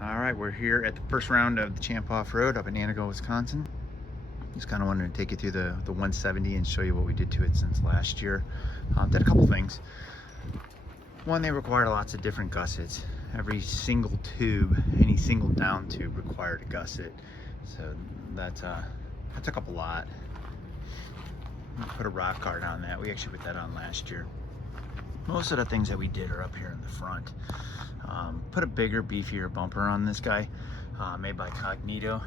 All right, we're here at the first round of the Champ Off-Road up in Antigo, Wisconsin. Just kind of wanted to take you through the 170 and show you what we did to it since last year. Did a couple things. One, they required lots of different gussets. Every single tube, any single down tube required a gusset. So that took up a lot. Put a rock guard on that. We actually put that on last year. Most of the things that we did are up here in the front. Put a bigger, beefier bumper on this guy, made by Cognito.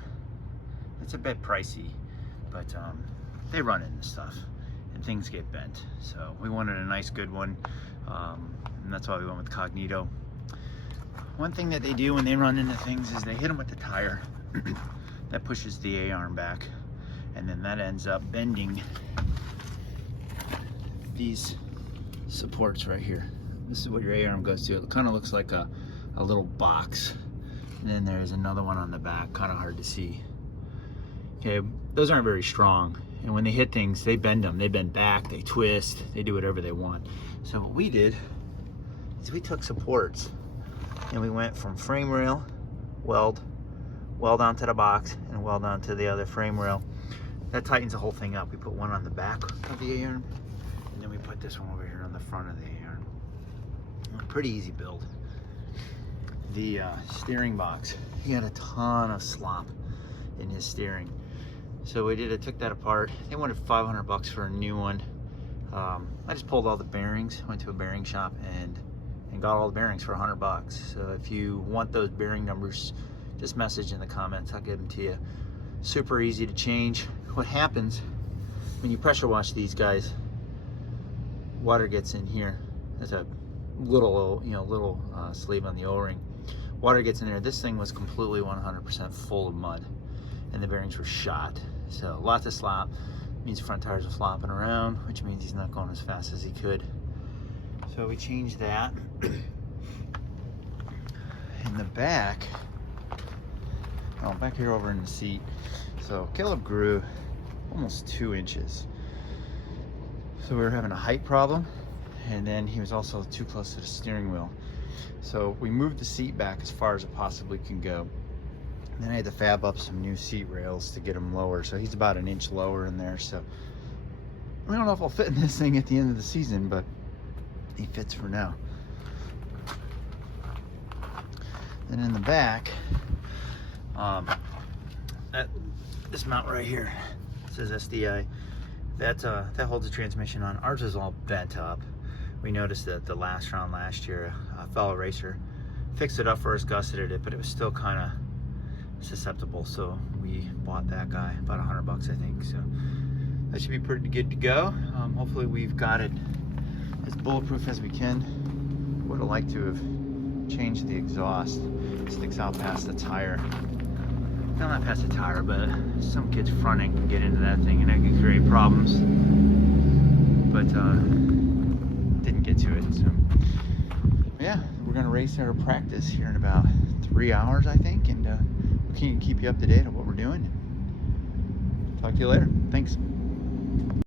It's a bit pricey, but they run into stuff and things get bent. So we wanted a nice, good one, and that's why we went with Cognito. One thing that they do when they run into things is they hit them with the tire. That pushes the A-arm back, and then that ends up bending these supports right here. This is what your A-arm goes to. It kind of looks like a little box. And then there's another one on the back, kind of hard to see. Okay, those aren't very strong. And when they hit things, they bend them. They bend back, they twist, they do whatever they want. So what we did is we took supports and we went from frame rail, weld onto the box, and weld onto the other frame rail. That tightens the whole thing up. We put one on the back of the A-arm, and then we put this one over here on the front of the A-arm. Pretty easy build. The steering box, he had a ton of slop in his steering. So we did, I took that apart. They wanted 500 bucks for a new one. I just pulled all the bearings, went to a bearing shop and got all the bearings for 100 bucks. So if you want those bearing numbers, just message in the comments, I'll give them to you. Super easy to change. What happens when you pressure wash these guys, water gets in here. There's a little sleeve on the O-ring. Water gets in there. This thing was completely 100% full of mud, and the bearings were shot. So lots of slop means front tires are flopping around, which means he's not going as fast as he could. So we changed that. In the back, back here over in the seat. So Caleb grew almost 2 inches. So we were having a height problem, and then he was also too close to the steering wheel. So we moved the seat back as far as it possibly can go. And then I had to fab up some new seat rails to get him lower. So he's about 1 inch lower in there. So I don't know if I'll fit in this thing at the end of the season, but he fits for now. Then in the back, this mount right here says SDI. That holds the transmission on. Ours is all bent up. We noticed that the last round last year, a fellow racer fixed it up for us, gusseted it, but it was still kind of susceptible. So we bought that guy, about 100 bucks, I think. So that should be pretty good to go. Hopefully we've got it as bulletproof as we can. Would have liked to have changed the exhaust. It sticks out past the tire. No, not past the tire, but some kid's fronting can get into that thing and that can create problems. But didn't get to it. So yeah, we're gonna race our practice here in about 3 hours, I think, and we can keep you up to date on what we're doing. Talk to you later. Thanks.